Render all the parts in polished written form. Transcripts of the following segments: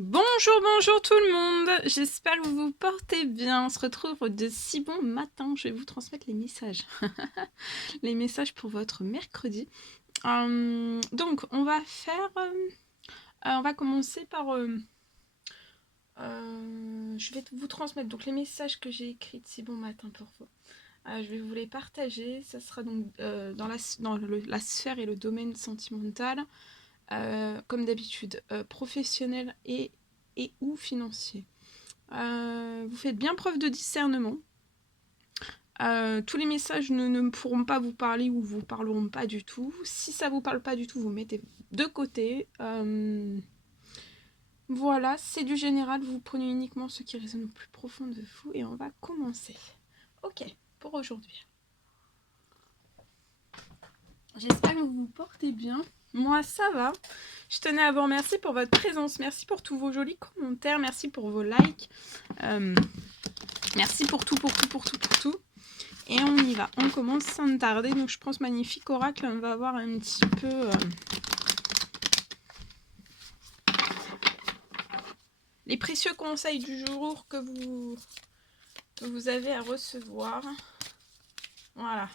Bonjour, bonjour tout le monde. J'espère que vous vous portez bien. On se retrouve de si bon matin. Je vais vous transmettre les messages. Les messages pour votre mercredi. Donc, on va commencer par... je vais vous transmettre donc les messages que j'ai écrits de si bon matin pour vous. Je vais vous les partager. Ça sera donc la sphère et le domaine sentimental. Comme d'habitude, professionnel et ou financier. Vous faites bien preuve de discernement. Tous les messages ne pourront pas vous parler ou vous parleront pas du tout. Si ça vous parle pas du tout, vous mettez de côté. Voilà, c'est du général, vous prenez uniquement ce qui résonne au plus profond de vous et on va commencer. Ok, pour aujourd'hui. J'espère que vous vous portez bien. Moi, ça va. Je tenais à vous remercier pour votre présence. Merci pour tous vos jolis commentaires. Merci pour vos likes. Merci pour tout, pour tout, pour tout, pour tout. Et on y va. On commence sans tarder. Donc, je pense magnifique oracle. On va voir un petit peu les précieux conseils du jour que vous avez à recevoir. Voilà.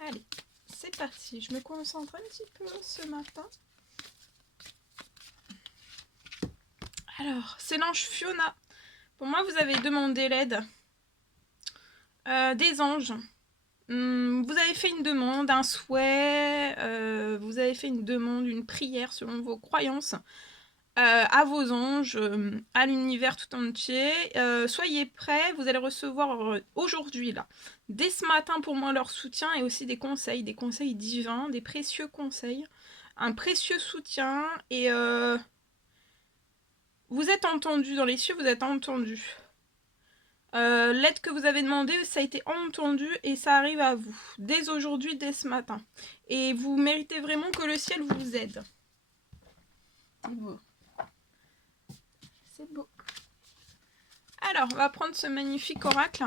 Allez, c'est parti. Je me concentre un petit peu ce matin. Alors, c'est l'ange Fiona. Pour moi, vous avez demandé l'aide des anges. Vous avez fait une demande, un souhait, vous avez fait une demande, une prière selon vos croyances à vos anges, à l'univers tout entier. Soyez prêts, vous allez recevoir aujourd'hui, là, dès ce matin pour moi, leur soutien et aussi des conseils divins, des précieux conseils, un précieux soutien et vous êtes entendu dans les cieux, vous êtes entendu. L'aide que vous avez demandée, ça a été entendu et ça arrive à vous, dès aujourd'hui, dès ce matin. Et vous méritez vraiment que le ciel vous aide. C'est beau. C'est beau. Alors, on va prendre ce magnifique oracle.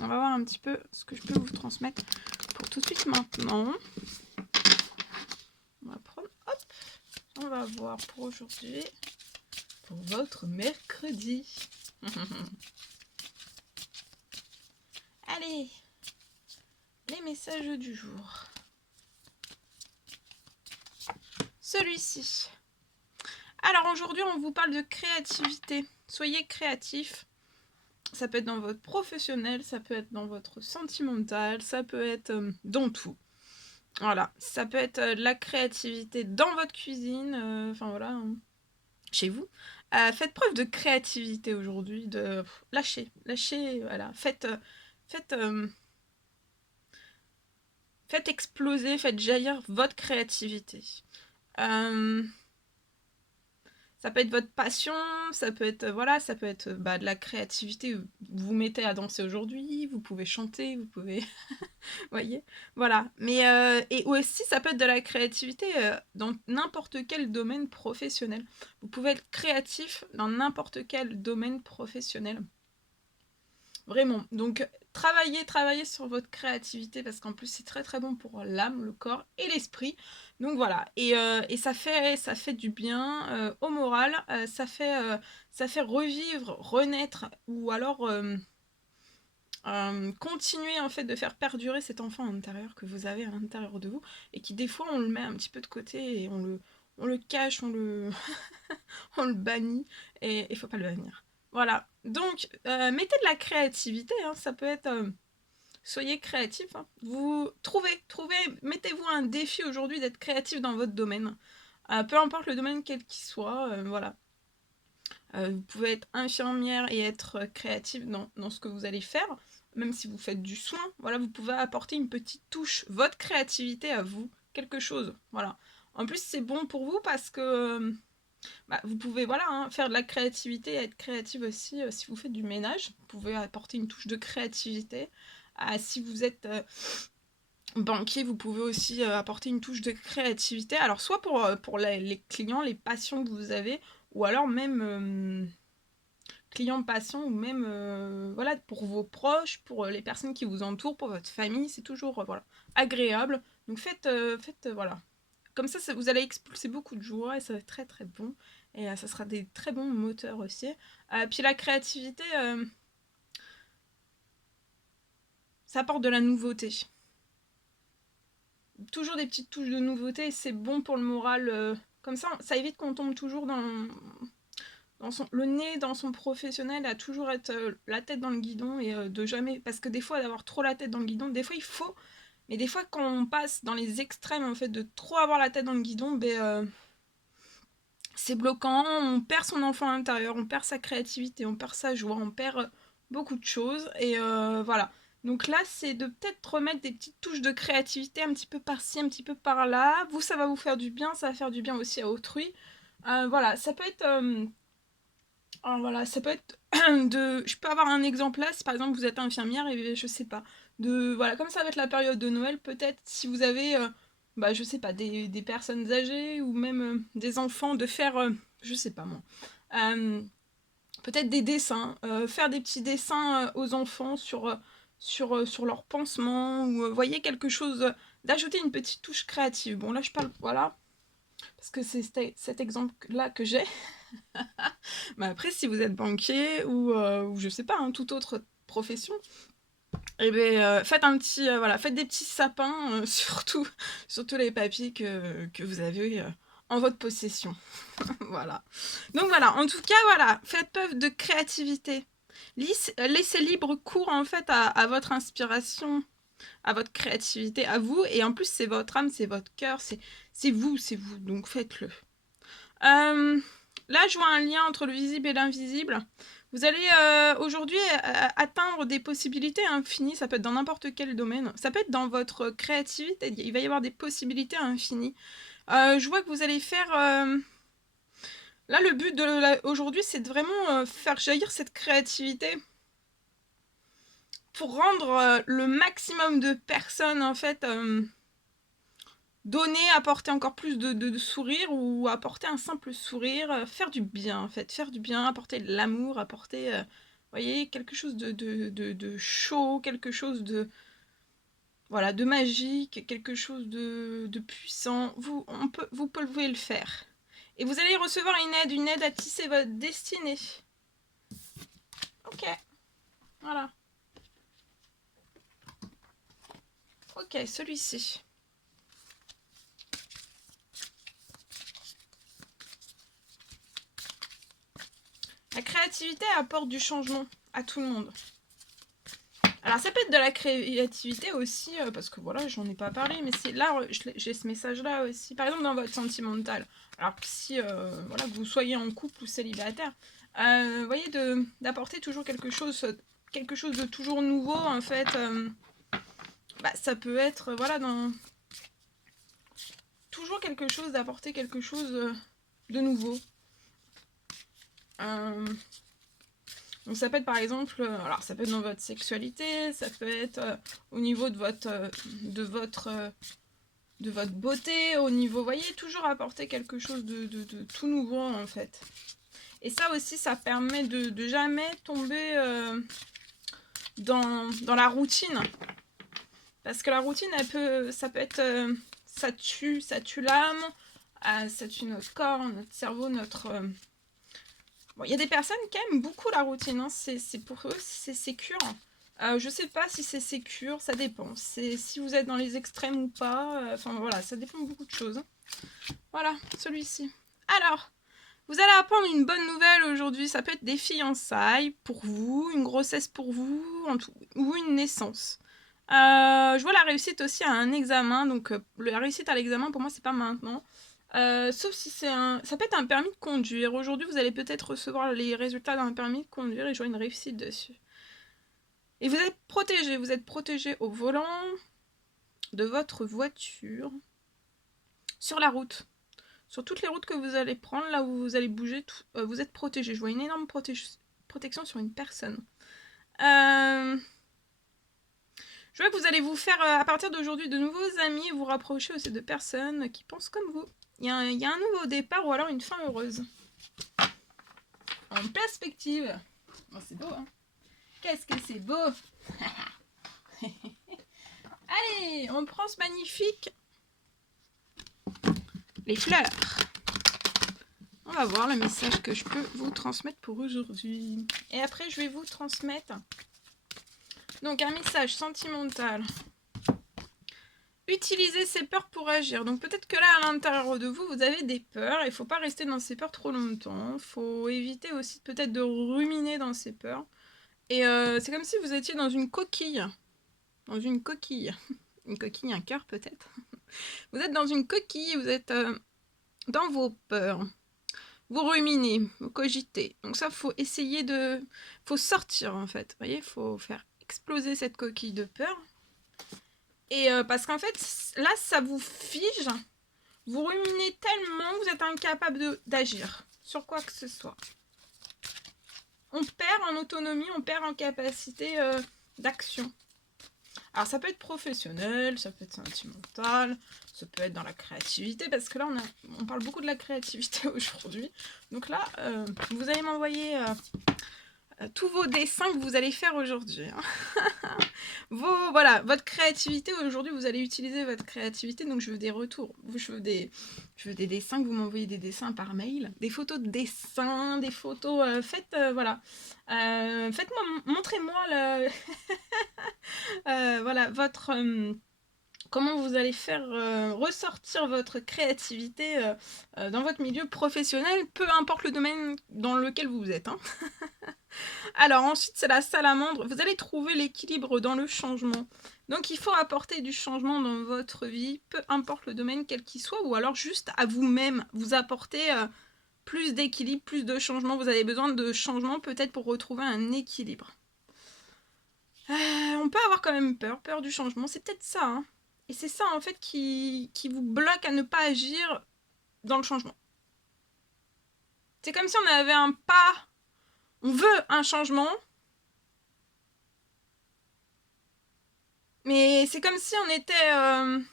On va voir un petit peu ce que je peux vous transmettre pour tout de suite maintenant. On va prendre, hop, on va voir pour aujourd'hui, pour votre mercredi. Allez, les messages du jour. Celui-ci. Alors aujourd'hui, on vous parle de créativité. Soyez créatifs. Ça peut être dans votre professionnel, ça peut être dans votre sentimental, ça peut être dans tout. Voilà, ça peut être de la créativité dans votre cuisine, enfin voilà, hein, chez vous. Faites preuve de créativité aujourd'hui, de lâchez, voilà, faites exploser, faites jaillir votre créativité. Ça peut être votre passion, ça peut être ça peut être de la créativité. Vous vous mettez à danser aujourd'hui, vous pouvez chanter, vous pouvez, voyez, voilà. Mais et aussi ça peut être de la créativité dans n'importe quel domaine professionnel. Vous pouvez être créatif dans n'importe quel domaine professionnel. Vraiment. Donc travaillez sur votre créativité parce qu'en plus c'est très très bon pour l'âme, le corps et l'esprit. Donc voilà. Et ça fait du bien au moral. Ça fait revivre, renaître ou alors continuer en fait de faire perdurer cet enfant intérieur que vous avez à l'intérieur de vous et qui des fois on le met un petit peu de côté et on le cache, on le on le bannit et il faut pas le bannir. Voilà. Donc, mettez de la créativité, hein, ça peut être... soyez créatif. Hein. Vous mettez-vous un défi aujourd'hui d'être créatif dans votre domaine. Peu importe le domaine quel qu'il soit, voilà. Vous pouvez être infirmière et être créative dans ce que vous allez faire, même si vous faites du soin. Voilà, vous pouvez apporter une petite touche, votre créativité à vous, quelque chose. Voilà. En plus, c'est bon pour vous parce que vous pouvez faire de la créativité et être créative aussi si vous faites du ménage. Vous pouvez apporter une touche de créativité. Si vous êtes banquier, vous pouvez aussi apporter une touche de créativité. Alors soit pour les clients, les patients que vous avez, ou alors même clients, patients, ou même pour vos proches, pour les personnes qui vous entourent, pour votre famille. C'est toujours agréable. Donc faites voilà. Comme ça, vous allez expulser beaucoup de joie et ça va être très très bon. Et ça sera des très bons moteurs aussi. Puis la créativité, ça apporte de la nouveauté. Toujours des petites touches de nouveauté, c'est bon pour le moral. Comme ça évite qu'on tombe toujours dans le nez dans son professionnel, à toujours être la tête dans le guidon et de jamais... Parce que des fois, d'avoir trop la tête dans le guidon, des fois il faut... Mais des fois, quand on passe dans les extrêmes, en fait, de trop avoir la tête dans le guidon, c'est bloquant, on perd son enfant intérieur, on perd sa créativité, on perd sa joie, on perd beaucoup de choses. Et voilà. Donc là, c'est de peut-être remettre des petites touches de créativité un petit peu par-ci, un petit peu par-là. Vous, ça va vous faire du bien, ça va faire du bien aussi à autrui. Voilà, ça peut être... alors voilà, ça peut être je peux avoir un exemple là, si par exemple vous êtes infirmière et je sais pas. Voilà, comme ça va être la période de Noël, peut-être si vous avez, je sais pas, des personnes âgées ou même des enfants, de faire, je sais pas moi, euh, peut-être des dessins, faire des petits dessins aux enfants sur leurs pansements, ou voyez quelque chose, d'ajouter une petite touche créative. Bon là je parle, voilà, parce que c'est cet exemple-là que j'ai. Mais après, si vous êtes banquier ou je sais pas, hein, toute autre profession, eh ben, faites un petit, voilà, faites des petits sapins, surtout les papiers que vous avez en votre possession. Voilà. Donc voilà, en tout cas, voilà, faites preuve de créativité. Laissez libre cours en fait à votre inspiration, à votre créativité, à vous. Et en plus, c'est votre âme, c'est votre cœur, c'est vous, donc faites-le. Là, je vois un lien entre le visible et l'invisible. Vous allez aujourd'hui atteindre des possibilités infinies. Ça peut être dans n'importe quel domaine. Ça peut être dans votre créativité. Il va y avoir des possibilités infinies. Je vois que vous allez faire... Là, le but aujourd'hui, c'est de vraiment faire jaillir cette créativité pour rendre le maximum de personnes, en fait... donner, apporter encore plus de sourire, ou apporter un simple sourire, faire du bien en fait, faire du bien, apporter de l'amour, apporter, voyez, quelque chose de chaud, quelque chose de, voilà, de magique, quelque chose de puissant. Vous pouvez le faire. Et vous allez recevoir une aide à tisser votre destinée. Ok, voilà. Ok, celui-ci. La créativité apporte du changement à tout le monde. Alors ça peut être de la créativité aussi, parce que voilà, j'en ai pas parlé, mais c'est là, j'ai ce message-là aussi. Par exemple, dans votre sentimental. Alors que si, voilà, que vous soyez en couple ou célibataire, vous voyez, d'apporter toujours quelque chose de toujours nouveau, en fait. Ça peut être, voilà, toujours quelque chose, d'apporter quelque chose de nouveau. Donc ça peut être par exemple, alors ça peut être dans votre sexualité, ça peut être au niveau de votre beauté, au niveau, vous voyez, toujours apporter quelque chose de tout nouveau en fait. Et ça aussi, ça permet de jamais tomber dans la routine. Parce que la routine, ça peut être, ça tue l'âme, ça tue notre corps, notre cerveau, Bon, il y a des personnes qui aiment beaucoup la routine, hein. C'est pour eux, c'est sécure. Je sais pas si c'est sécure, ça dépend. Si vous êtes dans les extrêmes ou pas. Enfin voilà, ça dépend de beaucoup de choses. Voilà, celui-ci. Alors, vous allez apprendre une bonne nouvelle aujourd'hui. Ça peut être des fiançailles pour vous, une grossesse pour vous, ou une naissance. Je vois la réussite aussi à un examen. Donc la réussite à l'examen, pour moi, c'est pas maintenant. Sauf si ça peut être un permis de conduire. Aujourd'hui, vous allez peut-être recevoir les résultats d'un permis de conduire et je vois une réussite dessus. Et vous êtes protégé au volant de votre voiture, sur la route. Sur toutes les routes que vous allez prendre, là où vous allez bouger, vous êtes protégé. Je vois une énorme protection sur une personne. Je vois que vous allez vous faire, à partir d'aujourd'hui, de nouveaux amis et vous rapprocher aussi de personnes qui pensent comme vous. Il y a un nouveau départ ou alors une fin heureuse. En perspective. Oh, c'est beau, hein. Qu'est-ce que c'est beau. Allez, on prend ce magnifique les fleurs. On va voir le message que je peux vous transmettre pour aujourd'hui. Et après, je vais vous transmettre donc un message sentimental. Utilisez ces peurs pour agir. Donc peut-être que là, à l'intérieur de vous, vous avez des peurs. Il ne faut pas rester dans ces peurs trop longtemps. Il faut éviter aussi peut-être de ruminer dans ces peurs. Et c'est comme si vous étiez dans une coquille. Dans une coquille. Une coquille, un cœur peut-être. Vous êtes dans une coquille, vous êtes dans vos peurs. Vous ruminez, vous cogitez. Donc ça, faut essayer de... faut sortir en fait. Vous voyez, il faut faire exploser cette coquille de peur. Et parce qu'en fait, là, ça vous fige. Vous ruminez tellement que vous êtes incapable d'agir sur quoi que ce soit. On perd en autonomie, on perd en capacité d'action. Alors ça peut être professionnel, ça peut être sentimental, ça peut être dans la créativité, parce que là on parle beaucoup de la créativité aujourd'hui. Donc là, vous allez m'envoyer tous vos dessins que vous allez faire aujourd'hui. Hein. Voilà, votre créativité, aujourd'hui vous allez utiliser votre créativité, donc je veux des retours. Je veux des dessins, que vous m'envoyez des dessins par mail, des photos de dessins, des photos, voilà. Faites-moi, montrez-moi le... voilà, votre... comment vous allez faire ressortir votre créativité dans votre milieu professionnel, peu importe le domaine dans lequel vous êtes. Hein. Alors ensuite, c'est la salamandre. Vous allez trouver l'équilibre dans le changement. Donc il faut apporter du changement dans votre vie, peu importe le domaine quel qu'il soit, ou alors juste à vous-même, vous apporter plus d'équilibre, plus de changement. Vous avez besoin de changement peut-être pour retrouver un équilibre. On peut avoir quand même peur du changement, c'est peut-être ça. Hein. Et c'est ça en fait qui vous bloque à ne pas agir dans le changement. C'est comme si on avait un pas, on veut un changement, mais c'est comme si on était,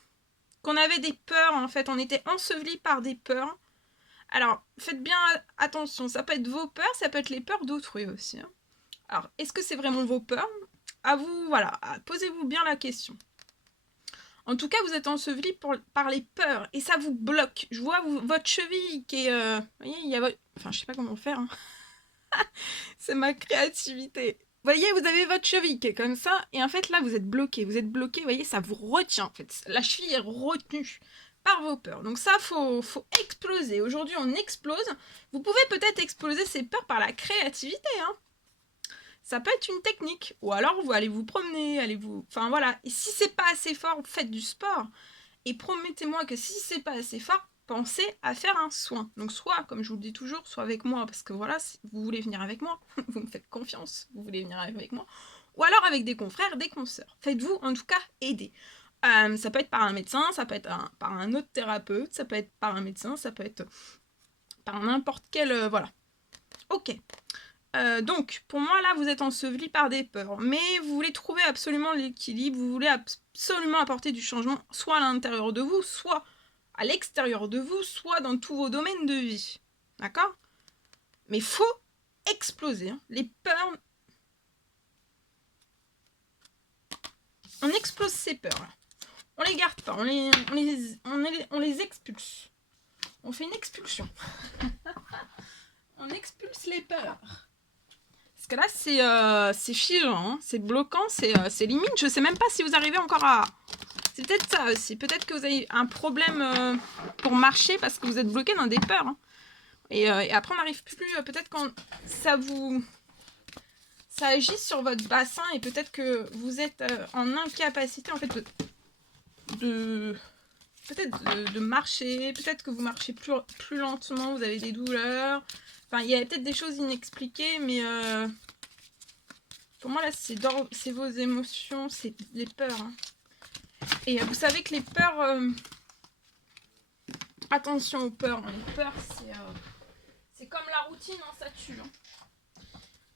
qu'on avait des peurs en fait, on était enseveli par des peurs. Alors faites bien attention, ça peut être vos peurs, ça peut être les peurs d'autrui aussi. Hein. Alors est-ce que c'est vraiment vos peurs ? À vous, voilà, posez-vous bien la question. En tout cas, vous êtes enseveli par les peurs et ça vous bloque. Je vois votre cheville qui est... vous voyez, il y a enfin, je sais pas comment faire. Hein. C'est ma créativité. Vous voyez, vous avez votre cheville qui est comme ça et en fait, là, vous êtes bloqué. Vous êtes bloqué, vous voyez, ça vous retient. En fait, la cheville est retenue par vos peurs. Donc ça, faut exploser. Aujourd'hui, on explose. Vous pouvez peut-être exploser ces peurs par la créativité, hein. Ça peut être une technique. Ou alors, vous allez vous promener, enfin voilà. Et si c'est pas assez fort, faites du sport. Et promettez-moi que si c'est pas assez fort, pensez à faire un soin. Donc soit, comme je vous le dis toujours, soit avec moi, parce que voilà, si vous voulez venir avec moi, vous me faites confiance, vous voulez venir avec moi. Ou alors avec des confrères, des consoeurs. Faites-vous en tout cas aider. Ça peut être par un médecin, ça peut être par un autre thérapeute, ça peut être par un médecin, ça peut être par n'importe quel... voilà. Ok. Donc, pour moi, là, vous êtes enseveli par des peurs. Mais vous voulez trouver absolument l'équilibre, vous voulez absolument apporter du changement, soit à l'intérieur de vous, soit à l'extérieur de vous, soit dans tous vos domaines de vie. D'accord ? Mais il faut exploser. Hein. Les peurs... On explose ces peurs-là. On les garde pas, on les expulse. On fait une expulsion. On expulse les peurs. Parce que là, c'est figeant, hein. C'est bloquant, c'est limite. Je sais même pas si vous arrivez encore à... C'est peut-être ça aussi. Peut-être que vous avez un problème pour marcher parce que vous êtes bloqué dans des peurs. Hein. Et après, on n'arrive plus... peut-être quand ça agit sur votre bassin et peut-être que vous êtes en incapacité en fait de marcher. Peut-être que vous marchez plus lentement, vous avez des douleurs. Enfin, il y a peut-être des choses inexpliquées, mais pour moi, là, c'est vos émotions, c'est les peurs. Hein. Et vous savez que les peurs... attention aux peurs. Hein. Les peurs, c'est comme la routine, hein, ça tue. Hein.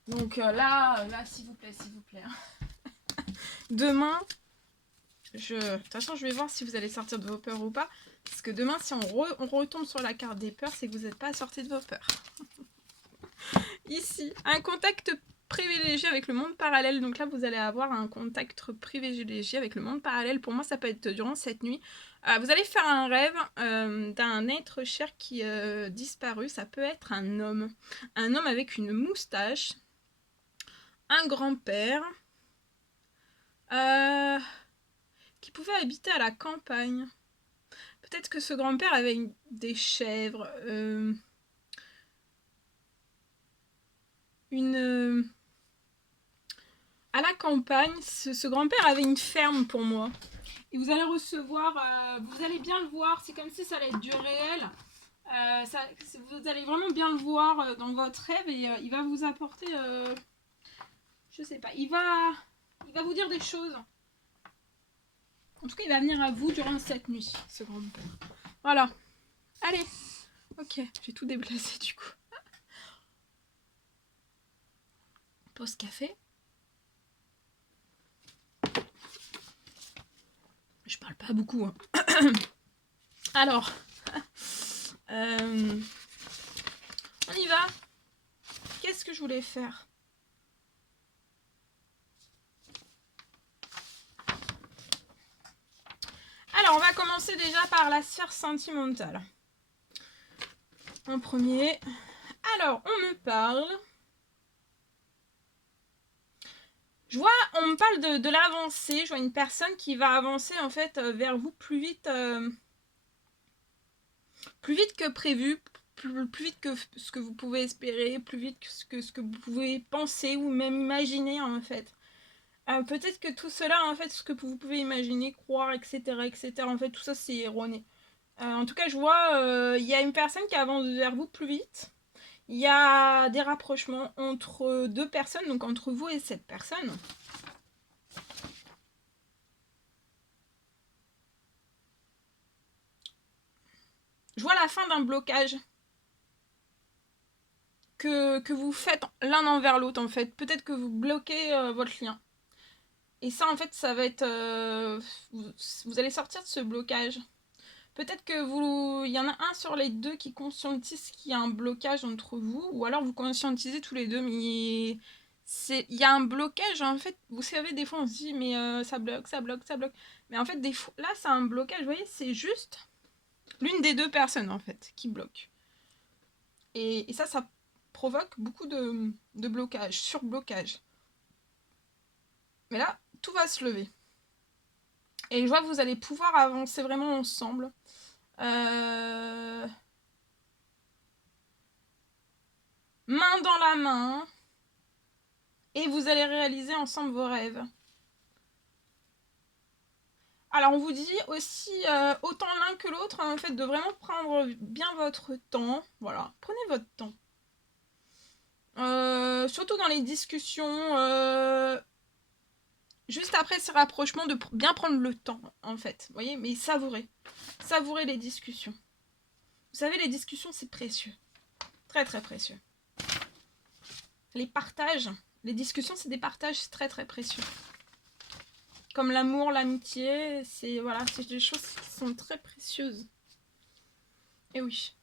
Donc là, s'il vous plaît. Hein. Demain, de toute façon, je vais voir si vous allez sortir de vos peurs ou pas. Parce que demain, si on retombe sur la carte des peurs, c'est que vous n'êtes pas sorti de vos peurs. Ici, un contact privilégié avec le monde parallèle. Donc là, vous allez avoir un contact privilégié avec le monde parallèle. Pour moi, ça peut être durant cette nuit. Vous allez faire un rêve d'un être cher qui disparu. Ça peut être un homme avec une moustache, un grand-père qui pouvait habiter à la campagne. Peut-être que ce grand-père avait des chèvres, à la campagne. Ce grand-père avait une ferme pour moi. Et vous allez recevoir, vous allez bien le voir, c'est comme si ça allait être du réel. Vous allez vraiment bien le voir dans votre rêve et il va vous apporter, je sais pas, il va vous dire des choses. En tout cas, il va venir à vous durant cette nuit, ce grand-père. Voilà. Allez. Ok, j'ai tout déplacé du coup. Pause café. Je parle pas beaucoup. Hein. Alors, on y va. Qu'est-ce que je voulais faire? Alors, on va commencer déjà par la sphère sentimentale. En premier. Alors, on me parle. Je vois, on me parle de l'avancée. Je vois une personne qui va avancer en fait vers vous plus vite que prévu, plus vite que ce que vous pouvez espérer, plus vite que ce que vous pouvez penser ou même imaginer en fait. Peut-être que tout cela, en fait, ce que vous pouvez imaginer, croire, etc., en fait, tout ça, c'est erroné. En tout cas, je vois, il y a une personne qui avance vers vous plus vite. Il y a des rapprochements entre deux personnes, donc entre vous et cette personne. Je vois la fin d'un blocage que vous faites l'un envers l'autre, en fait. Peut-être que vous bloquez votre lien. Et ça, en fait, ça va être... vous allez sortir de ce blocage. Peut-être que il y en a un sur les deux qui conscientise qu'il y a un blocage entre vous, ou alors vous conscientisez tous les deux, mais il y a un blocage, en fait. Vous savez, des fois, on se dit, mais ça bloque, ça bloque, ça bloque. Mais en fait, des fois, là, c'est un blocage, vous voyez, c'est juste l'une des deux personnes, en fait, qui bloque. Et ça provoque beaucoup de blocage, surblocage. Mais là, tout va se lever. Et je vois que vous allez pouvoir avancer vraiment ensemble. Main dans la main. Et vous allez réaliser ensemble vos rêves. Alors on vous dit aussi, autant l'un que l'autre, en fait, de vraiment prendre bien votre temps. Voilà, prenez votre temps. Surtout dans les discussions, juste après ces rapprochements, de bien prendre le temps, en fait. Vous voyez, mais savourer. Savourer les discussions. Vous savez, les discussions, c'est précieux. Très, très précieux. Les partages, les discussions, c'est des partages très, très précieux. Comme l'amour, l'amitié, c'est voilà, c'est des choses qui sont très précieuses. Et oui.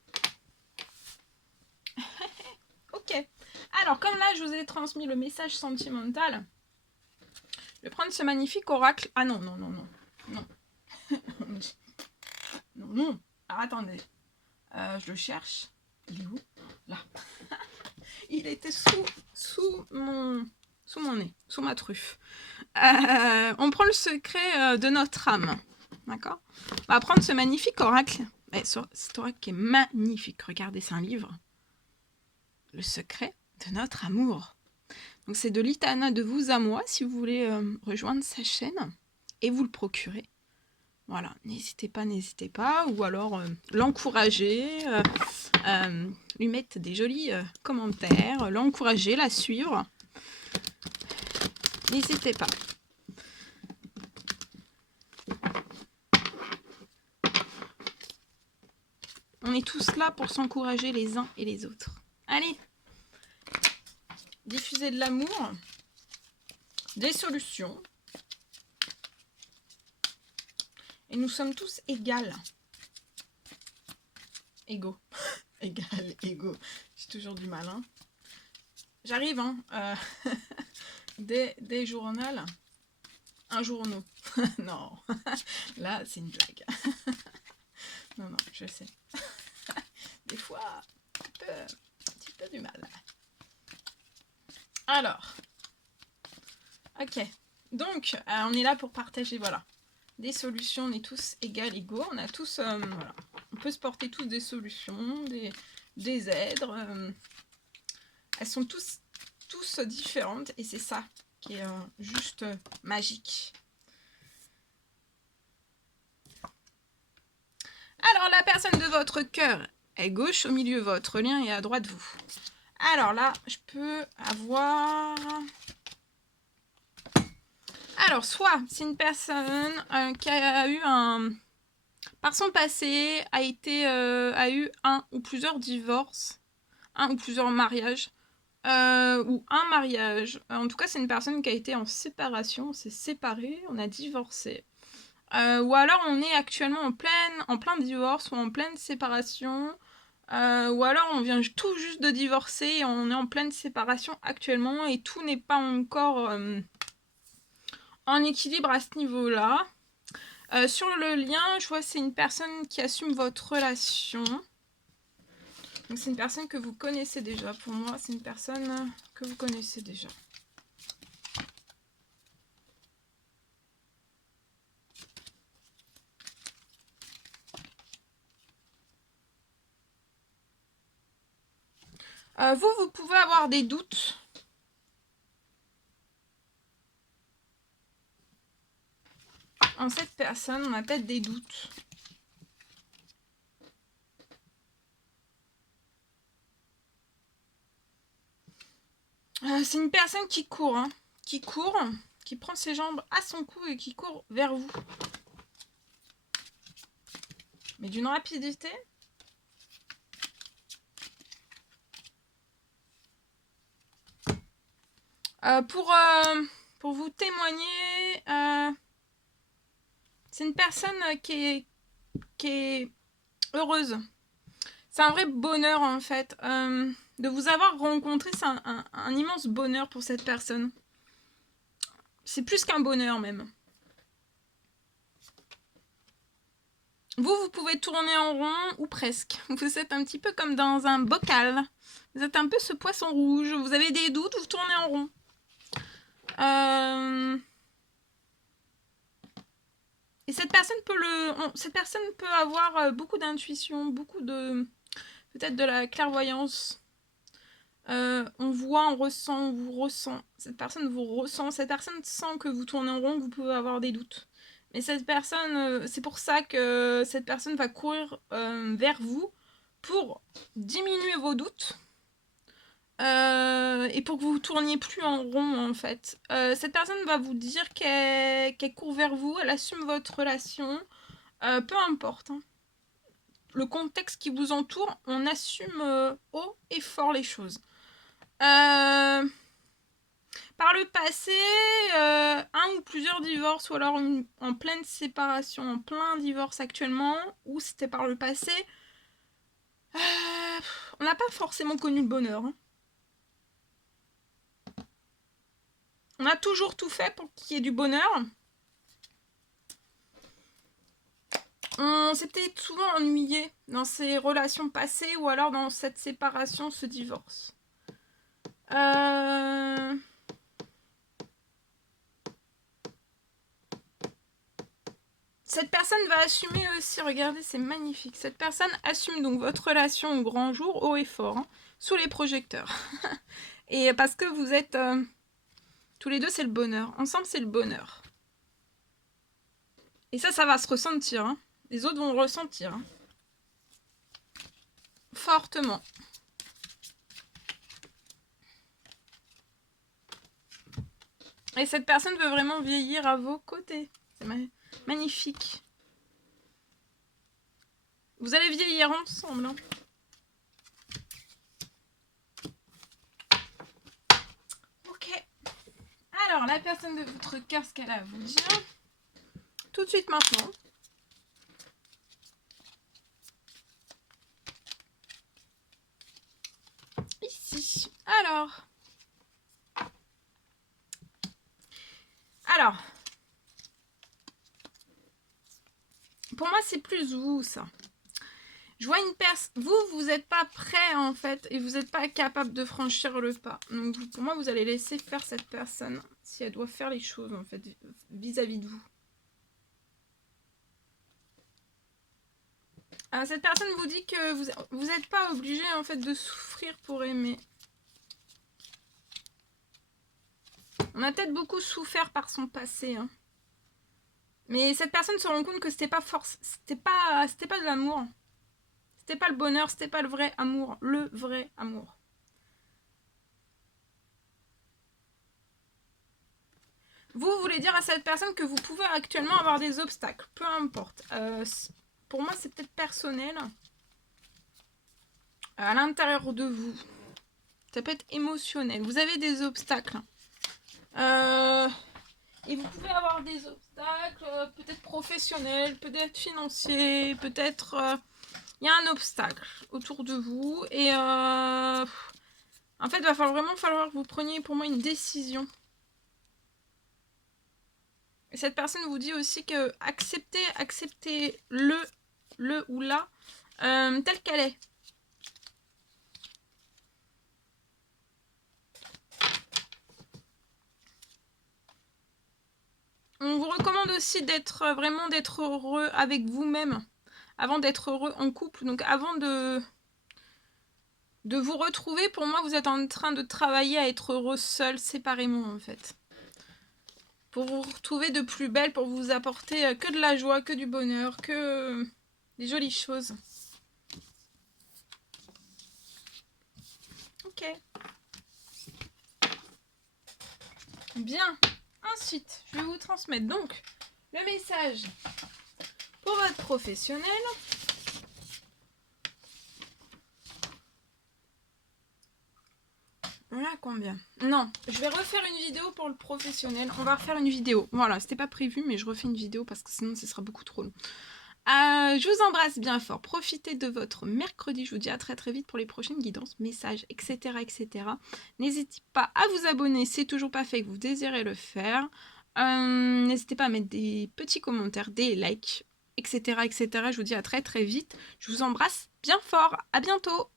Ok. Alors, comme là, je vous ai transmis le message sentimental, je vais prendre ce magnifique oracle. Ah non, non, non, non. Non. Non, non. Alors, attendez. Je le cherche. Il est où? Là. Il était sous mon nez, sous ma truffe. On prend le secret de notre âme. D'accord? On va prendre ce magnifique oracle. Cet oracle qui est magnifique. Regardez, c'est un livre. Le secret de notre amour. Donc c'est de Litana de vous à moi si vous voulez rejoindre sa chaîne et vous le procurer. Voilà, n'hésitez pas, ou alors l'encourager, lui mettre des jolis commentaires, l'encourager, la suivre. N'hésitez pas. On est tous là pour s'encourager les uns et les autres. Allez, diffusez de l'amour, des solutions. Et nous sommes tous égales. Égaux. Égal, égaux. J'ai toujours du mal. Hein. J'arrive, hein. Des journaux. Un jour ou non. Non, là c'est une blague. Non, non, je sais. Des fois, un petit peu du mal. Alors, ok. Donc, on est là pour partager, voilà, des solutions. On est tous égaux. On a tous, voilà, on peut se porter tous des solutions, des aides. Elles sont tous différentes et c'est ça qui est juste magique. Alors, la personne de votre cœur est gauche, au milieu votre lien et à droite vous. Alors là, je peux avoir... Alors, soit c'est une personne qui a eu un... Par son passé, a eu un ou plusieurs divorces, un ou plusieurs mariages, ou un mariage. En tout cas, c'est une personne qui a été en séparation, on s'est séparé, on a divorcé. Ou alors on est actuellement en plein divorce ou en pleine séparation. Ou alors on vient tout juste de divorcer et on est en pleine séparation actuellement et tout n'est pas encore en équilibre à ce niveau-là. Sur le lien, je vois c'est une personne qui assume votre relation. Donc c'est une personne que vous connaissez déjà. Pour moi, c'est une personne que vous connaissez déjà. Vous pouvez avoir des doutes. En cette personne, on a peut-être des doutes. C'est une personne qui court, hein, qui prend ses jambes à son cou et qui court vers vous. Mais d'une rapidité. Pour vous témoigner, c'est une personne qui est heureuse. C'est un vrai bonheur en fait. De vous avoir rencontré, c'est un immense bonheur pour cette personne. C'est plus qu'un bonheur même. Vous pouvez tourner en rond ou presque. Vous êtes un petit peu comme dans un bocal. Vous êtes un peu ce poisson rouge. Vous avez des doutes, vous tournez en rond. Et cette personne peut avoir beaucoup d'intuition, beaucoup de... peut-être de la clairvoyance. On voit, on ressent, on vous ressent. Cette personne vous ressent. Cette personne sent que vous tournez en rond, que vous pouvez avoir des doutes. Mais cette personne, c'est pour ça que cette personne va courir vers vous pour diminuer vos doutes. Et pour que vous tourniez plus en rond en fait. Cette personne va vous dire qu'elle court vers vous, elle assume votre relation, peu importe. Hein. Le contexte qui vous entoure, on assume haut et fort les choses. Par le passé, un ou plusieurs divorces, ou alors en pleine séparation, en plein divorce actuellement, ou c'était par le passé, on n'a pas forcément connu le bonheur. Hein. On a toujours tout fait pour qu'il y ait du bonheur. On s'est peut-être souvent ennuyé dans ces relations passées ou alors dans cette séparation, ce divorce. Cette personne va assumer aussi, regardez, c'est magnifique. Cette personne assume donc votre relation au grand jour, haut et fort, hein, sous les projecteurs. Et parce que vous êtes... tous les deux, c'est le bonheur. Ensemble, c'est le bonheur. Et ça va se ressentir. Hein. Les autres vont le ressentir. Hein. Fortement. Et cette personne veut vraiment vieillir à vos côtés. C'est magnifique. Vous allez vieillir ensemble. Hein. Ok. Alors, la personne de votre cœur, ce qu'elle a à vous dire. Tout de suite maintenant. Ici. Alors, c'est plus vous, ça. Je vois une personne... Vous n'êtes pas prêt, en fait, et vous n'êtes pas capable de franchir le pas. Donc, pour moi, vous allez laisser faire cette personne si elle doit faire les choses, en fait, vis-à-vis de vous. Cette personne vous dit que vous n'êtes pas obligé, en fait, de souffrir pour aimer. On a peut-être beaucoup souffert par son passé, hein. Mais cette personne se rend compte que c'était pas de l'amour. C'était pas le bonheur, c'était pas le vrai amour. Le vrai amour. Vous voulez dire à cette personne que vous pouvez actuellement avoir des obstacles. Peu importe. Pour moi, c'est peut-être personnel. À l'intérieur de vous. Ça peut être émotionnel. Vous avez des obstacles. Et vous pouvez avoir des obstacles, peut-être professionnels, peut-être financiers, peut-être... Il y a un obstacle autour de vous. Et en fait, il va vraiment falloir que vous preniez pour moi une décision. Et cette personne vous dit aussi que acceptez le ou la tel qu'elle est. On vous recommande aussi d'être heureux avec vous-même avant d'être heureux en couple. Donc avant de vous retrouver, pour moi, vous êtes en train de travailler à être heureux seul, séparément en fait. Pour vous retrouver de plus belle, pour vous apporter que de la joie, que du bonheur, que des jolies choses. Ok. Bien. Ensuite, je vais vous transmettre donc le message pour votre professionnel. Voilà combien. Non, je vais refaire une vidéo pour le professionnel. On va refaire une vidéo. Voilà, c'était pas prévu, mais je refais une vidéo parce que sinon ce sera beaucoup trop long. Je vous embrasse bien fort. Profitez de votre mercredi. Je vous dis à très très vite pour les prochaines guidances, messages, etc. etc. N'hésitez pas à vous abonner si c'est toujours pas fait et que vous désirez le faire. N'hésitez pas à mettre des petits commentaires, des likes, etc. etc. Je vous dis à très très vite. Je vous embrasse bien fort. À bientôt.